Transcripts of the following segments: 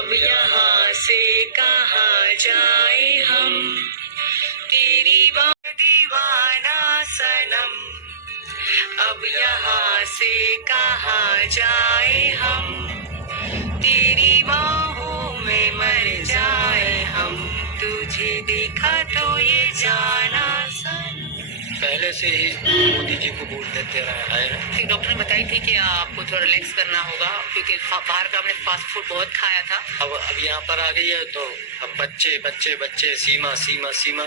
अब यहाँ से कहाँ जाए हम, तेरी दीवाना सनम। अब यहाँ से कहाँ जाए हम, तेरी बाहों में मर जाए हम, तुझे देखा तो ये जाना सनम। पहले से ही मोदी जी को वोट देते रहा है। डॉक्टर ने बताई थी कि आपको थोड़ा रिलैक्स करना होगा क्योंकि बाहर का आपने फास्ट फूड बहुत खाया था। अब यहाँ पर आ गई है तो अब बच्चे बच्चे बच्चे, सीमा सीमा सीमा,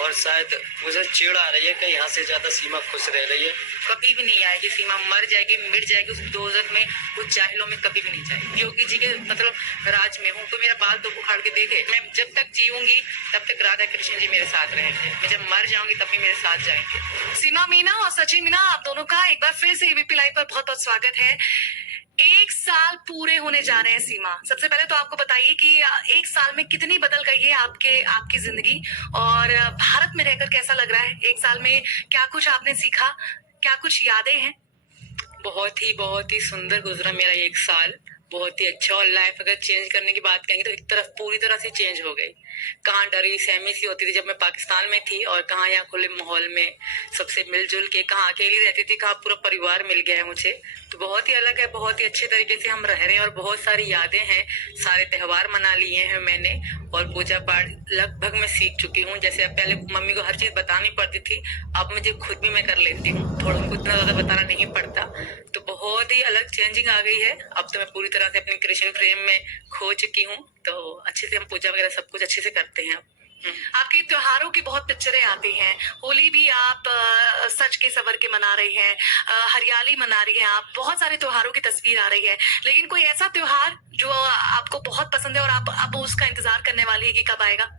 और शायद मुझे चिढ़ आ रही है कि यहाँ से ज्यादा सीमा खुश रह रही है। कभी भी नहीं आएगी सीमा, मर जाएगी मिट जाएगी उस दोजख में, उस जाहिलों में कभी भी नहीं जाएगी। योगी जी के मतलब राज में हूँ तो मेरा बाल तो उखाड़ के देखे, मैं जब तक जीऊंगी तब तक राधा कृष्ण जी मेरे साथ रहेंगे, मैं जब मर जाऊंगी तब भी मेरे साथ जाएंगे। सीमा मीना और सचिन मीना, आप दोनों का एक बार फिर से एबीपी लाइव पर बहुत बहुत स्वागत है। 1 साल पूरे होने जा रहे हैं सीमा, सबसे पहले तो आपको बताइए कि 1 साल में कितनी बदल गई है आपकी जिंदगी, और भारत में रहकर कैसा लग रहा है 1 साल में? क्या कुछ आपने सीखा, क्या कुछ यादें हैं? बहुत ही सुंदर गुजरा मेरा 1 साल, बहुत ही अच्छा। और लाइफ अगर चेंज करने की बात करेंगे तो एक तरफ पूरी तरह से चेंज हो गई। कहाँ डरी सहमी सी होती थी जब मैं पाकिस्तान में थी, और कहाँ यहाँ खुले माहौल में सबसे मिलजुल के, कहाँ अकेली रहती थी, कहाँ पूरा परिवार मिल गया है मुझे। तो बहुत ही अलग है, बहुत ही अच्छे तरीके से हम रह रहे हैं और बहुत सारी यादें हैं। सारे त्योहार मना लिए हैं मैंने, और पूजा पाठ लगभग मैं सीख चुकी हूँ। जैसे पहले मम्मी को हर चीज बतानी पड़ती थी, अब मुझे खुद भी मैं कर लेती हूँ, थोड़ा उनको इतना ज्यादा बताना नहीं पड़ता। तो बहुत ही अलग चेंजिंग आ गई है। अब तो मैं पूरी तरह से अपने कृष्ण प्रेम में खो चुकी हूँ, तो अच्छे से हम पूजा वगैरह सब कुछ अच्छे से करते हैं। आपके त्योहारों की बहुत पिक्चरें आती हैं, होली भी आप सच के सवर के मना रही हैं, हरियाली मना रही हैं आप, बहुत सारे त्योहारों की तस्वीर आ रही है, लेकिन कोई ऐसा त्योहार जो आपको बहुत पसंद है और आप अब उसका इंतजार करने वाली है कि कब आएगा?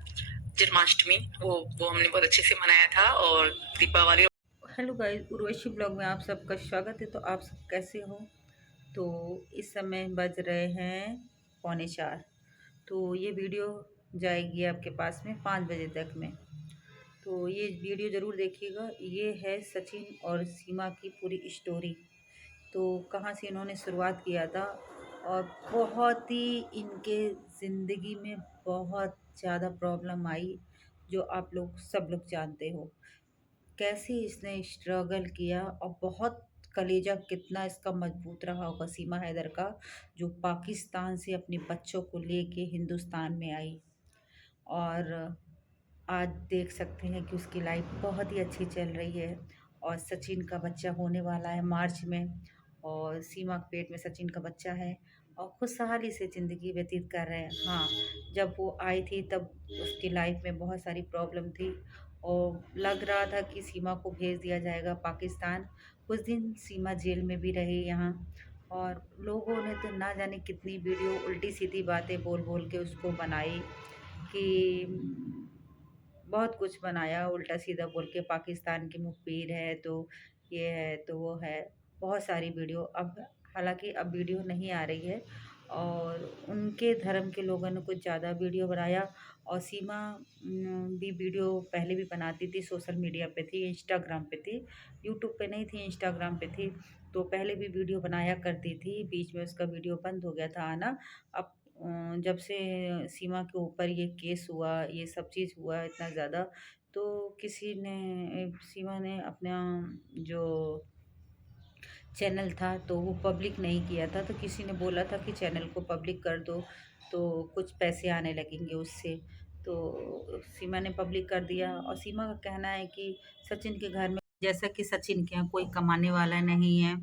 जन्माष्टमी, वो हमने बहुत अच्छे से मनाया था, और Deepawali. Hello guys, Urvashi blog में आप सबका स्वागत है। तो आप सब कैसे हो? तो इस समय बज रहे हैं 3:45। तो ये वीडियो जाएगी आपके पास में 5 बजे तक में। तो ये वीडियो ज़रूर देखिएगा। ये है सचिन और सीमा की पूरी स्टोरी। तो कहाँ से इन्होंने शुरुआत किया था, और बहुत ही इनके ज़िंदगी में बहुत ज़्यादा प्रॉब्लम आई, जो आप लोग सब लोग जानते हो। कैसे इसने स्ट्रगल किया, और बहुत कलेजा कितना इसका मजबूत रहा होगा सीमा हैदर का, जो पाकिस्तान से अपने बच्चों को लेके हिंदुस्तान में आई। और आज देख सकते हैं कि उसकी लाइफ बहुत ही अच्छी चल रही है, और सचिन का बच्चा होने वाला है मार्च में, और सीमा के पेट में सचिन का बच्चा है, और खुशहाली से ज़िंदगी व्यतीत कर रहे हैं। हाँ, जब वो आई थी तब उसकी लाइफ में बहुत सारी प्रॉब्लम थी, और लग रहा था कि सीमा को भेज दिया जाएगा पाकिस्तान। कुछ दिन सीमा जेल में भी रही यहाँ, और लोगों ने तो ना जाने कितनी वीडियो उल्टी सीधी बातें बोल बोल के उसको बनाई, कि बहुत कुछ बनाया उल्टा सीधा बोल के, पाकिस्तान की मुखबिर है, तो ये है तो वो है, बहुत सारी वीडियो। अब हालांकि अब वीडियो नहीं आ रही है, और उनके धर्म के लोगों ने कुछ ज़्यादा वीडियो बनाया। और सीमा भी वीडियो पहले भी बनाती थी, सोशल मीडिया पे थी, इंस्टाग्राम पे थी, यूट्यूब पे नहीं थी, इंस्टाग्राम पे थी। तो पहले भी वीडियो बनाया करती थी, बीच में उसका वीडियो बंद हो गया था आना। अब जब से सीमा के ऊपर ये केस हुआ, ये सब चीज़ हुआ इतना ज़्यादा, तो किसी ने, सीमा ने अपना जो चैनल था तो वो पब्लिक नहीं किया था, तो किसी ने बोला था कि चैनल को पब्लिक कर दो तो कुछ पैसे आने लगेंगे उससे। तो सीमा ने पब्लिक कर दिया, और सीमा का कहना है कि सचिन के घर में, जैसा कि सचिन के यहाँ कोई कमाने वाला नहीं है,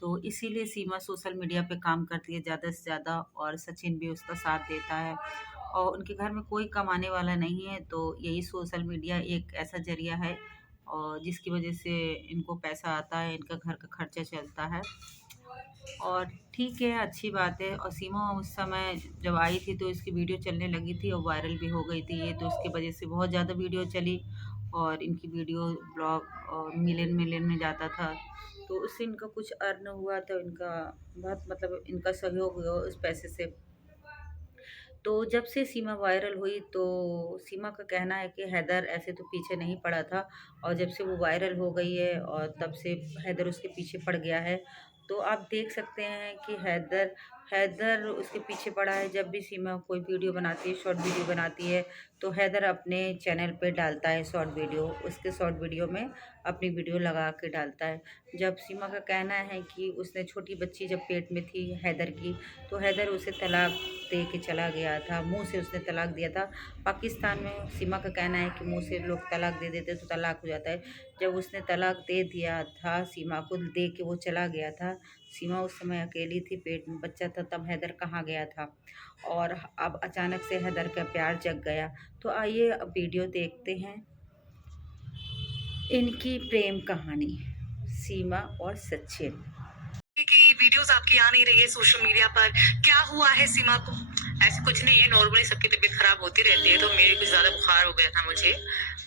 तो इसीलिए सीमा सोशल मीडिया पे काम करती है ज़्यादा से ज़्यादा, और सचिन भी उसका साथ देता है। और उनके घर में कोई कमाने वाला नहीं है, तो यही सोशल मीडिया एक ऐसा ज़रिया है, और जिसकी वजह से इनको पैसा आता है, इनका घर का खर्चा चलता है। और ठीक है, अच्छी बात है। और सीमा उस समय जब आई थी तो इसकी वीडियो चलने लगी थी और वायरल भी हो गई थी ये, तो उसकी वजह से बहुत ज़्यादा वीडियो चली, और इनकी वीडियो ब्लॉग और मिलियन मिलियन में जाता था। तो उससे इनका कुछ अर्न हुआ, तो इनका बहुत मतलब इनका सहयोग हुआ उस पैसे से। तो जब से सीमा वायरल हुई, तो सीमा का कहना है कि हैदर ऐसे तो पीछे नहीं पड़ा था, और जब से वो वायरल हो गई है और तब से हैदर उसके पीछे पड़ गया है। तो आप देख सकते हैं कि हैदर हैदर उसके पीछे पड़ा है। जब भी सीमा कोई वीडियो बनाती है, शॉर्ट वीडियो बनाती है, तो हैदर अपने चैनल पे डालता है शॉर्ट वीडियो। उसके शॉर्ट वीडियो में अपनी वीडियो लगा के डालता है। जब सीमा का कहना है कि उसने छोटी बच्ची जब पेट में थी हैदर की, तो हैदर उसे तलाक दे के चला गया था, मुँह से उसने तलाक दिया था। पाकिस्तान में सीमा का कहना है कि मुँह से लोग तलाक दे देते तो तलाक हो जाता है। जब उसने तलाक दे दिया था, सीमा को दे के वो चला गया था। सीमा उस समय अकेली थी, पेट में बच्चा था, तब हैदर कहाँ गया था। और अब अचानक से हैदर का प्यार जग गया। तो आइए अब वीडियो देखते हैं इनकी प्रेम कहानी, सीमा और सचिन की। वीडियोस आपकी आ नहीं रही है सोशल मीडिया पर, क्या हुआ है सीमा को? ऐसे कुछ नहीं है, नॉर्मली सबकी तबीयत खराब होती रहती है। तो मेरी कुछ ज्यादा बुखार हो गया था मुझे,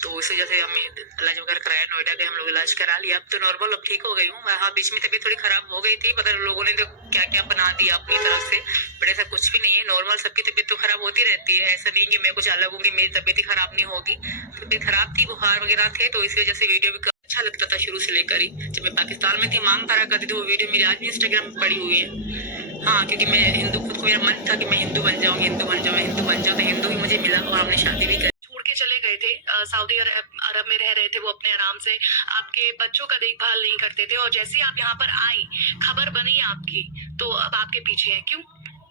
तो इस वजह से हमें इलाज वगैरह कराया, नोएडा के हम लोग इलाज करा लिया। अब तो नॉर्मल, अब ठीक हो गई हूँ। हाँ, बीच में तबीयत थोड़ी खराब हो गई थी, पता लोगों ने तो क्या क्या बना दिया अपनी तरफ से, बट ऐसा कुछ भी नहीं है। नॉर्मल सबकी तबीयत तो खराब होती रहती है, ऐसा नहीं कि मैं कुछ अलग हूँ कि मेरी तबीयत ही खराब नहीं होगी। तबीयत खराब थी, बुखार वगैरह थे, तो इस वजह से वीडियो भी अच्छा लगता था शुरू से लेकर ही। जब मैं पाकिस्तान में थी, मांग भरा करती थी, वो वीडियो मेरी आज भी इंस्टाग्राम पे पड़ी हुई है। हाँ, क्योंकि मैं हिंदू, खुद को मेरा मन था कि मैं हिंदू बन जाऊँ, हिंदू बन जाऊँ, हिंदू बन जाऊँ। तो हिंदू ही मुझे मिला और हमने शादी भी करी। छोड़ के चले गए थे, सऊदी अरब में रह रहे थे वो अपने आराम से, आपके बच्चों का देखभाल नहीं करते थे। और जैसे आप यहाँ पर आई, खबर बनी आपकी, तो अब आपके पीछे है क्यों?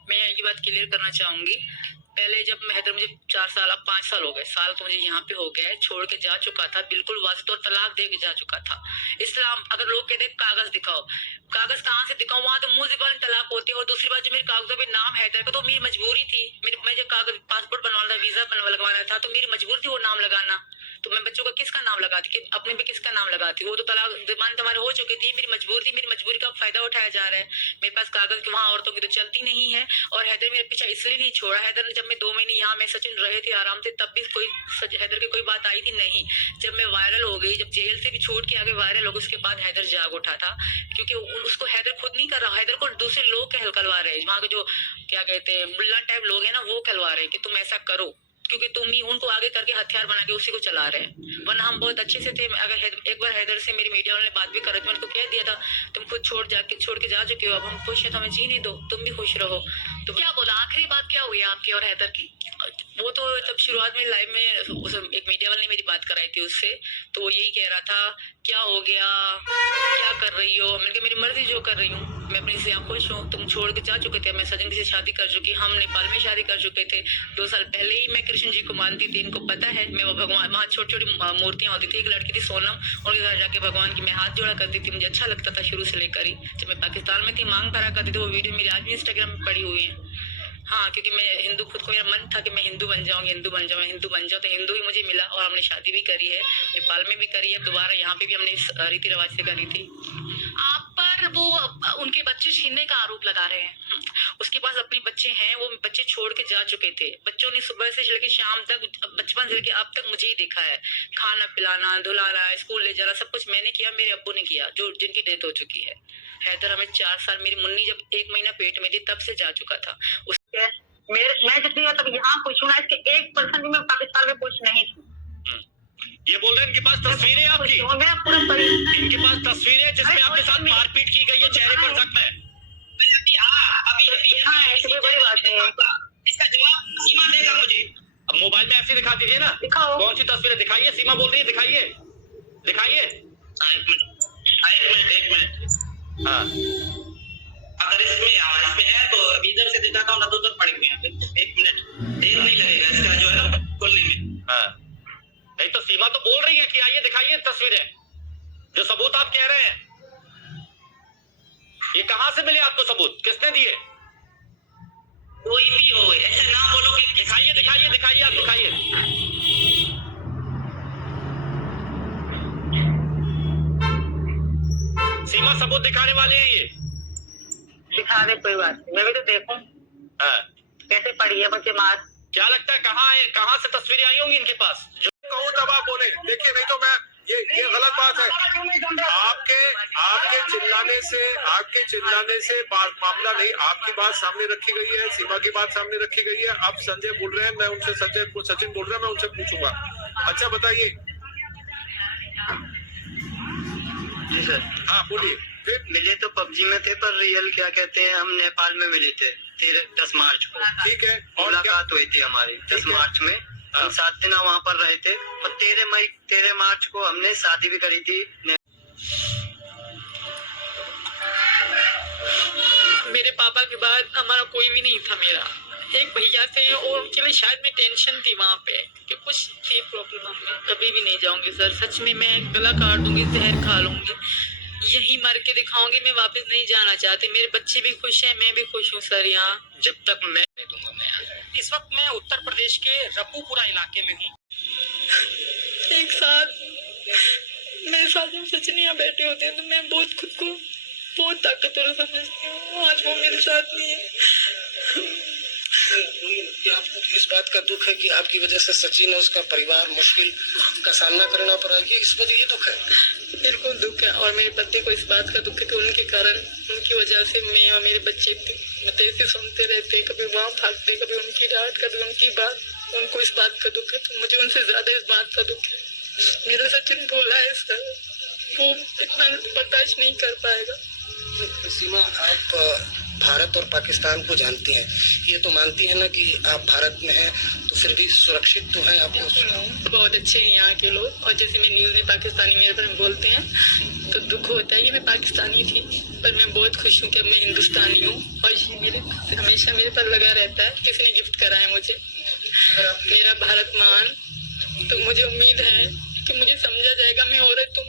मैं ये बात क्लियर करना चाहूंगी। पहले जब हैदर मुझे 4 साल, अब 5 साल हो गए, साल तो मुझे यहाँ पे हो गया है, छोड़ के जा चुका था, बिल्कुल वाज़ेह तौर तलाक दे के जा चुका था। इस्लाम, अगर लोग कहते हैं कागज दिखाओ, कागज कहाँ से दिखाओ? वहां तो मुंह ज़बान तलाक होती है। और दूसरी बात, जो मेरे कागजों पे नाम हैदर का, तो मेरी मजबूरी थी। मैं जब कागज पासपोर्ट बनवाना था, वीजा लगवाना था, तो मेरी मजबूरी थी वो नाम लगाना। तो मैं बच्चों का किसका नाम लगाती, कि अपने पे किसका नाम लगाती? वो तो तलाक जबान तुम्हारे हो चुकी थी, मेरी मजबूरी थी, मेरी मजबूरी का फायदा उठाया जा रहा है। मेरे पास कागज के, वहाँ औरतों की तो चलती नहीं है। और हैदर मेरे पीछे इसलिए नहीं छोड़ा। हैदर ने, जब मैं 2 महीने यहाँ मैं सचिन रहे थे आराम से, तब भी कोई हैदर की कोई बात आई थी नहीं। जब मैं वायरल हो गई, जब जेल से भी छोड़ के आगे वायरल हो गई, उसके बाद हैदर जाग उठा था। क्योंकि उसको हैदर खुद नहीं कर रहा, हैदर को दूसरे लोग कहलवा रहे हैं। वहाँ के जो क्या कहते हैं मुल्ला टाइप लोग हैं ना, वो कहलवा रहे हैं कि तुम ऐसा करो, क्योंकि तुम ही उनको आगे करके हथियार बना के उसी को चला रहे हैं। वरना हम बहुत अच्छे से थे। अगर एक बार हैदर से मेरी मीडिया वालों ने बात भी करा, मैंने तो कह दिया था, तुम खुद छोड़ के जा चुके हो, अब हम खुश हैं, तो हमें जीने दो, तुम भी खुश रहो। तो क्या बोला, आखिरी बात क्या हुई आपकी और हैदर की? वो तो तब शुरुआत में लाइव में एक मीडिया वाले ने मेरी बात कराई थी उससे, तो वो यही कह रहा था, क्या हो गया, क्या कर रही हो? मैंने कहा मेरी मर्जी जो कर रही हूँ, मैं अपनी से खुश हूँ। तुम छोड़ के जा चुके थे, मैं सचिन से शादी कर चुकी, हम नेपाल में शादी कर चुके थे। 2 साल पहले ही मैं कृष्ण जी को मानती थी, इनको पता है। मैं वो भगवान, वहाँ छोटी छोटी मूर्तियाँ होती थी, एक लड़की थी सोनम, उनके घर जाके भगवान की मैं हाथ जोड़ा करती थी, मुझे अच्छा लगता था शुरू से लेकर ही। जब मैं पाकिस्तान में थी, मांग भरा करती थी, वो वीडियो मेरी आज भी इंस्टाग्राम में पड़ी हुई है। हाँ, क्योंकि मैं हिंदू, खुद को मेरा मन था कि मैं हिंदू बन जाऊँ, हिंदू बन जाऊँ, हिंदू बन जाऊँ। तो हिंदू ही मुझे मिला और हमने शादी भी करी है, नेपाल में भी करी है, दोबारा यहाँ पे भी हमने इस रीति रिवाज से करी थी। आप पर वो उनके बच्चे छीनने का आरोप लगा रहे हैं। उसके पास अपने बच्चे हैं, वो बच्चे छोड़ के जा चुके थे। बच्चों ने सुबह से लेकर शाम तक, बचपन से लेकर अब तक मुझे ही देखा है, खाना पिलाना, धुलाना, स्कूल ले जाना, सब कुछ मैंने किया, मेरे अब्बू ने किया, जो जिनकी डेथ हो चुकी है। हैदर हमें 4 साल, मेरी मुन्नी जब 1 महीना पेट में थी तब से जा चुका था। मैं जितनी तब यहाँ खुश हूँ, इसके 1% भी मैं पाकिस्तान में खुश नहीं थी। ये बोल रहे हैं इनके पास तस्वीरें आपकी, इनके पास तस्वीरें जिसमें आपके साथ मारपीट की गई है, चेहरे पर जख्म है। अभी बड़ी बात है, इसका जवाब सीमा देगा मुझे। अब मोबाइल में ऐसे दिखा दीजिए ना, दिखाओ कौन सी तस्वीरें दिखाइए? सीमा बोल रही है, दिखाइए दिखाइए। एक मिनट। हाँ, अगर इसमें है तो अभी इधर से दिखाता हूँ ना, तो उधर पड़ेंगे। 1 मिनट देर नहीं लगेगा इसका जो है ना खोलने में। हाँ, नहीं तो सीमा तो बोल रही है कि आइए दिखाइए तस्वीरें, जो सबूत आप कह रहे हैं। ये कहां से मिले आपको सबूत, किसने दिए? कोई भी हो, ऐसे ना बोलो कि दिखाइए दिखाइए दिखाइए, आप दिखाइए। सीमा सबूत दिखाने वाले हैं ये। दिखा दे, कोई बात नहीं, मैं भी तो देखूं हाँ, कैसे पड़ी है मुझे मार। क्या लगता है कहाँ से तस्वीरें आई होंगी इनके पास? जो कहूँ तब आप बोले, देखिए नहीं तो मैं ये गलत बात है। आपके चिल्लाने से मामला नहीं, आपकी बात सामने रखी गई है, सीमा की बात सामने रखी गई है। अब संजय बोल रहे हैं, मैं उनसे सचिन बोल रहे हैं, मैं उनसे पूछूंगा। अच्छा बताइए। जी सर। हाँ बोलिए, फिर मिले तो पबजी में थे, पर रियल क्या कहते हैं, हम नेपाल में मिले थे 10 मार्च को। ठीक है, और क्या मुलाकात हुई थी हमारी 10 मार्च में। हम 7 दिन वहाँ पर रहे थे, और 13 मार्च को हमने शादी भी करी थी। मेरे पापा के बाद हमारा कोई भी नहीं था। मेरा एक भैया थे और उनके लिए शायद मैं टेंशन थी वहाँ पे कि कुछ थी प्रॉब्लम। में कभी भी नहीं जाऊंगी सर, सच में मैं गला काट दूंगी, जहर खा लूंगी, यही मर के दिखाऊंगी। मैं वापस नहीं जाना चाहती। मेरे बच्चे भी खुश हैं, मैं भी खुश हूँ सर। यहाँ जब तक मैं नहीं दूंगा मैं यहाँ। इस वक्त मैं उत्तर प्रदेश के रब्बूपुरा इलाके में हूँ। एक साथ मेरे साथ जब सचिन यहाँ बैठे होते हैं तो मैं बहुत खुद को बहुत ताकतवर समझती हूँ। आज वो मेरे साथ नहीं है। आपको इस बात का दुख है कि आपकी वजह से सचिन और उसका परिवार मुश्किल का सामना करना पड़ा, ये इस वजह ये दुख है? बिल्कुल दुख है, और मेरे पति को इस बात का दुख है कि उनके कारण, उनकी वजह से मैं और मेरे बच्चे ऐसे सुनते रहते हैं, कभी वहाँ भागते, कभी उनकी डांट, कभी उनकी बात। उनको इस बात का दुख है, तो मुझे उनसे ज्यादा इस बात का दुख है। मेरा सचिन बोला है सर, वो इतना बर्दाश्त नहीं कर पाएगा। सीमा, आप भारत और पाकिस्तान को जानती हैं, ये तो मानती है ना कि आप भारत में हैं, तो फिर भी सुरक्षित तो हैं आपको? बहुत अच्छे हैं यहाँ के लोग, और जैसे मैं न्यूज़ में पाकिस्तानी मेरे पर बोलते हैं तो दुख होता है कि मैं पाकिस्तानी थी, पर मैं बहुत खुश हूँ कि अब मैं हिंदुस्तानी हूँ, और ये मेरे हमेशा मेरे पर लगा रहता है। किसी ने गिफ्ट करा है मुझे मेरा भारत मान, तो मुझे उम्मीद है कि मुझे समझा जाएगा। मैं औरत हूँ,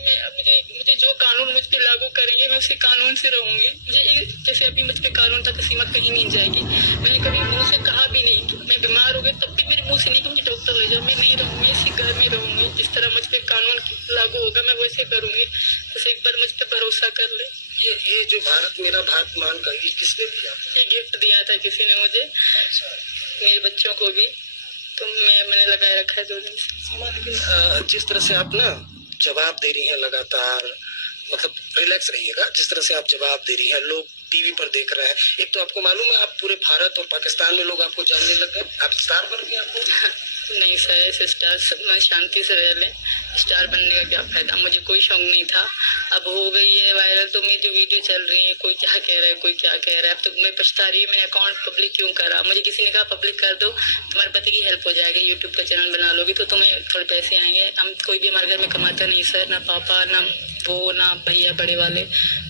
मुझे जो कानून मुझ पे लागू करेंगे मैं उसी कानून से रहूंगी। मुझे जैसे अभी मुझ पे कानून था कि सीमा कहीं नहीं जाएगी, मैंने कभी मुंह से कहा भी नहीं कि मैं बीमार हो गई, तब भी मेरे मुंह से नहीं कि मुझे डॉक्टर ले जाओ। मैं नहीं रहूंगी, इसी घर में रहूंगी। जिस तरह मुझ पे कानून लागू होगा मैं वैसे करूंगी। बस एक बार मुझ पे भरोसा कर ले। ये जो भारत मेरा भारत मान का, ये किसने दिया? ये गिफ्ट दिया था किसी ने मुझे, मेरे बच्चों को भी, तो मैंने लगाए रखा है 2 दिन से। लेकिन जिस तरह से आप ना जवाब दे रही हैं लगातार, मतलब रिलैक्स रहिएगा। जिस तरह से आप जवाब दे रही हैं, लोग टीवी पर देख रहे हैं। एक तो आपको मालूम है आप पूरे भारत और पाकिस्तान में लोग आपको जानने लग गए, आप स्टार बन गए। आपको नहीं सर, ऐसे स्टार सब मैं शांति से रह लें। स्टार बनने का क्या फायदा, मुझे कोई शौक नहीं था। अब हो गई है वायरल, तो मेरी जो वीडियो चल रही है, कोई क्या कह रहा है, कोई क्या कह रहा है। अब तो मैं पछता रही हूँ, मैंने अकाउंट पब्लिक क्यों करा। मुझे किसी ने कहा पब्लिक कर दो, तुम्हारे पति की हेल्प हो जाएगी, यूट्यूब का चैनल बना लोगी तो तुम्हें थोड़े पैसे आएंगे। हम कोई भी हमारे घर में कमाता नहीं सर, ना पापा, ना वो, ना भैया बड़े वाले,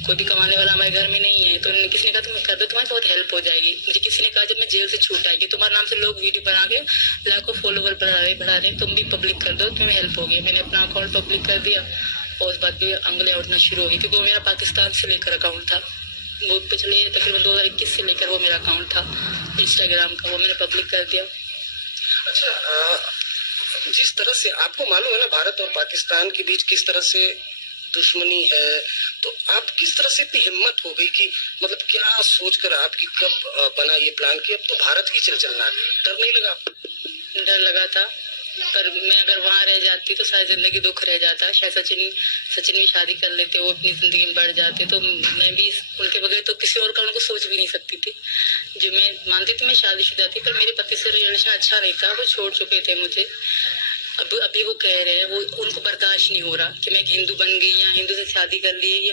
कोई भी कमाने वाला हमारे घर में नहीं है। तो किसी ने कहा तुम कर दो, तुम्हारी बहुत हेल्प हो जाएगी। मुझे किसी ने कहा जब मैं जेल से छूट आएगी, तुम्हारे नाम से लोग वीडियो बना के लाखों फॉलोवर बढ़ा रहे, तुम भी पब्लिक कर दो, तुम्हें हेल्प होगी। मैंने अपना अकाउंट पब्लिक कर दिया, और उस बात भी अंगुलियां उठना शुरू हो गई, क्योंकि वो मेरा पाकिस्तान से लेकर अकाउंट था। वो पिछले तकरीबन 2021 से लेकर वो मेरा अकाउंट था इंस्टाग्राम का, वो मैंने पब्लिक कर दिया। अच्छा, जिस तरह से आपको मालूम है ना भारत और पाकिस्तान के बीच किस तरह से दुश्मनी है, तो आप किस तरह से इतनी हिम्मत हो गई कि मतलब क्या सोचकर आपकी कब बना ये प्लान कि अब तो भारत ही चलना है? डर नहीं लगा? डर लगा था, पर मैं अगर वहाँ रह जाती तो सारी जिंदगी दुख रह जाता। शायद सचिन भी शादी कर लेते, वो अपनी जिंदगी में बढ़ जाते, तो मैं भी उनके बगैर तो किसी और कारण को सोच भी नहीं सकती थी। जो मैं मानती थी मैं शादीशुदा थी, पर मेरे पति से रिलेशन अच्छा नहीं था, वो छोड़ चुके थे मुझे। अब अभी वो कह रहे हैं वो उनको बर्दाश्त नहीं हो रहा कि मैं एक हिंदू बन गई या हिंदू से शादी कर ली। ये